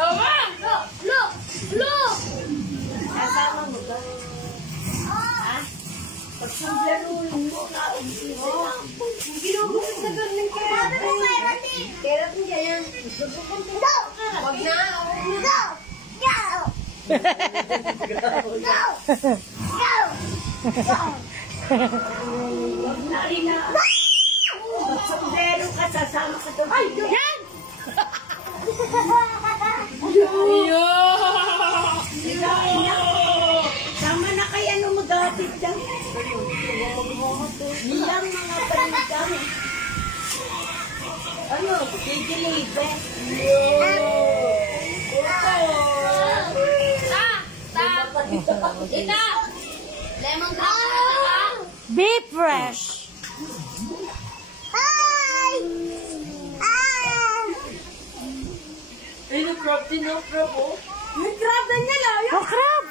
Look! Kasama mo ba? Ha? Pagsumblaruin mo na. Ginugulit na doon ng kerap. Kerap niya yan. Wag na. Wag na rin na. Pagsumblero ka, sasama ka doon. Ay, yan! Sama na kaya nung mag-atid dyan. Bilang mga palitan. Ano? Gigilibe. Ita! Lemon drop. Be fresh. Ay, crab din ang crab, oh. May crab na niya lang. Oh, crab!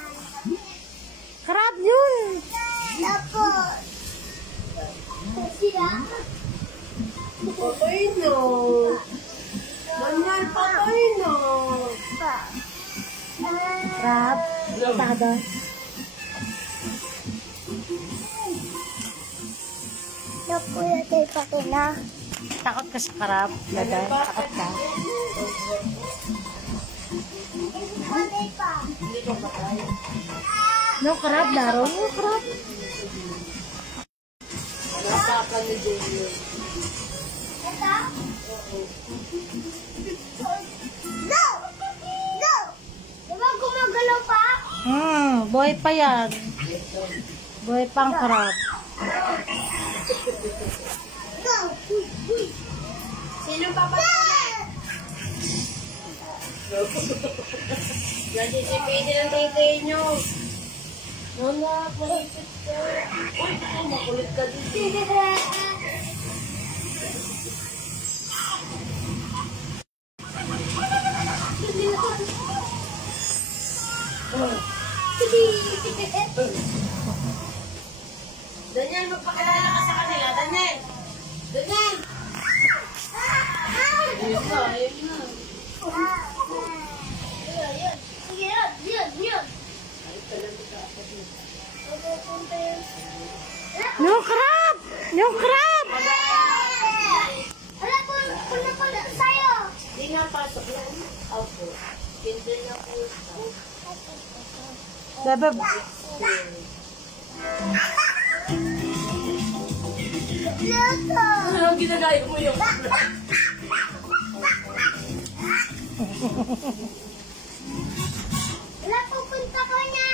Crab yun! Tapos. Patay no. Ganyan, patay no. Crab? Saka doon? Napuya tayo pakina. Takot ka sa crab? Dadan? Takot ka? No crab, Daro? No crab. Nasakan ni Jelly. Ito? No! No! Diba gumagalaw pa? Buhay pa yan. Buhay pang crab. Go! Sino papatuloy? Kasi si Pete ng tatay nyo. Wala, kulipit ka. Uy, makulit ka dito. Daniel, magpakilala ka sa kanila. Daniel! Daniel! Ayun na, ayun na. No crab! No crab! Wala po, pula sa'yo. Hindi nga pasok yan. Opo. Pinto niya po. Bebe, Luto. Ano ginagaya mo yung Wala po, punta ko na.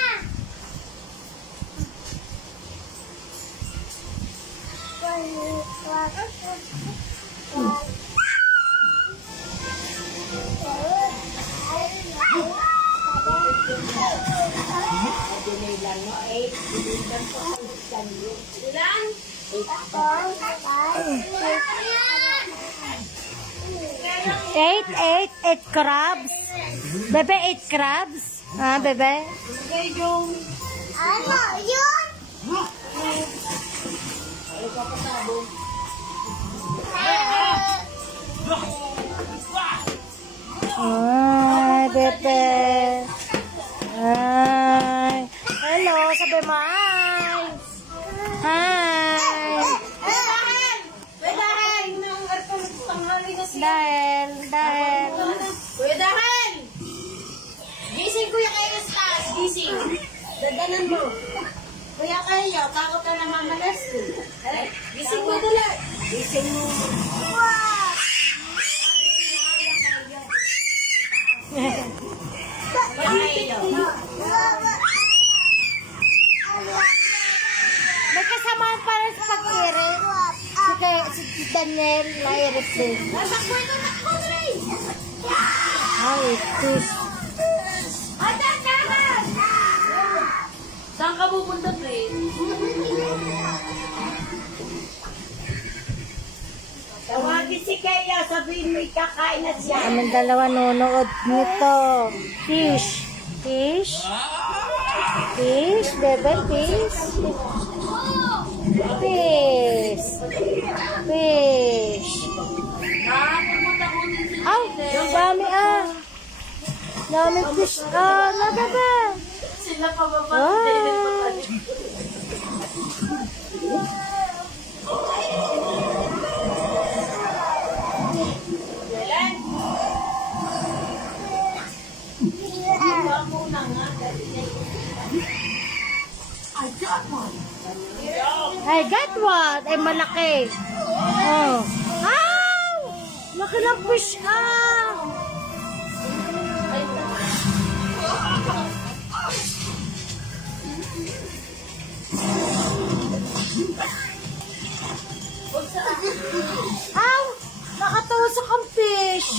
Ilan? 8 crabs. Bebe, 8 crabs. Ah, bebe. Okay, yung... Ano, yun? Ay, papasabo. Ay, bebe. Ay. Hello, sabi mo. Hi. Hi. Dahil. Kuya Dahil! Gising Kuya kayo sa gising. Dadanan mo. Kuya kayo, takot ka na mamalas. Gising mo dala. Gising mo. May kasamaan para sa pag-irit. Si Daniel na irit din. Takbo ito, takbo rin! Ay, tis. Saan ka pupunta, Pre? Tawagin si Kaya, sabihin mo ikakain na siya. Kaming dalawa nunood nito. Fish. Fish. Fish, bebe, fish. Fish. Fish. Pumunta ko din si Ang dami ah. Daming fish. Nagabi. Sila pa ba ba? I got what? Ay, malaki. Oh. Ow! Laki ng fish. Ow! Nakatusok ang fish.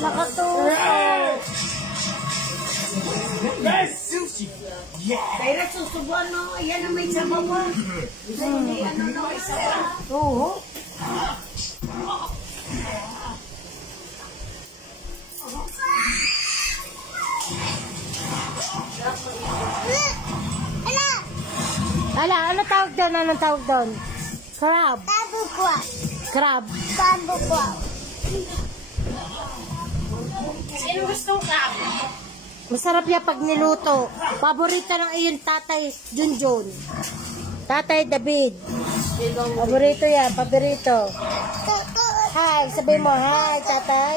Nakatusok. Pero susubuan mo, yan ang may sabaw. Ano na may sabaw? Oo. Ano tawag doon? Anong tawag doon? Crab. Crab. Sino gusto ka? Masarap yan pag niluto. Paborito ng iyong tatay, Junjun. Tatay David. Paborito yan, paborito. Hi, sabi mo, hi, tatay.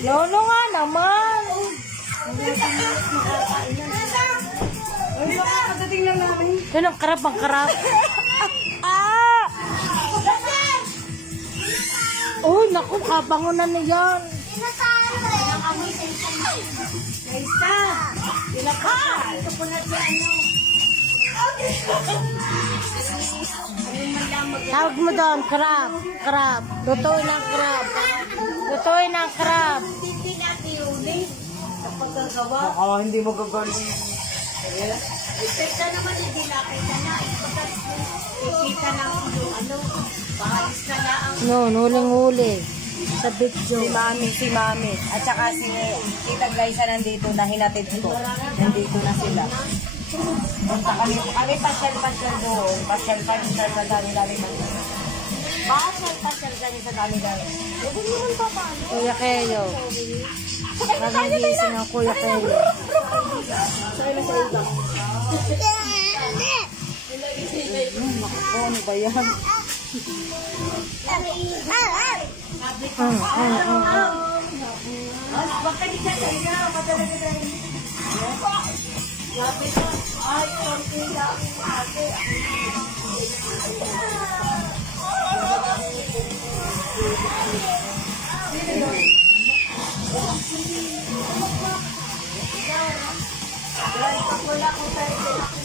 Lolo nga naman. Yun ang karap, ang karap. Oh, naku, kabangunan na yan. Kaisa! Ilakad! Ito po na si Tawag mo doon, crab. Crab. Lutuin ang crab. Lutuin ang crab. Hindi natin ulit sa paggagawa. Baka hindi magagaling. Ipekta naman, hindi nakita na. Ikita na yung ano. Paalis na na ang No, huling-huli. Sa video. Si Mami. At saka si Tita Glyza nandito na hinatid ko. Nandito na sila. Punta kami pasyal-pasyal doon. Pasyal-pasyal sa dami-dami. Pasyal-pasyal kami sa dami-dami. Huwag naman pa paano. Kuya Keyo. Nagigising ang Kuya Keyo. Ano ba yan? baka di ka tayo. Madala ka tayo. Sabi ko, ay, konti lang. Ate. Wala ko tayo.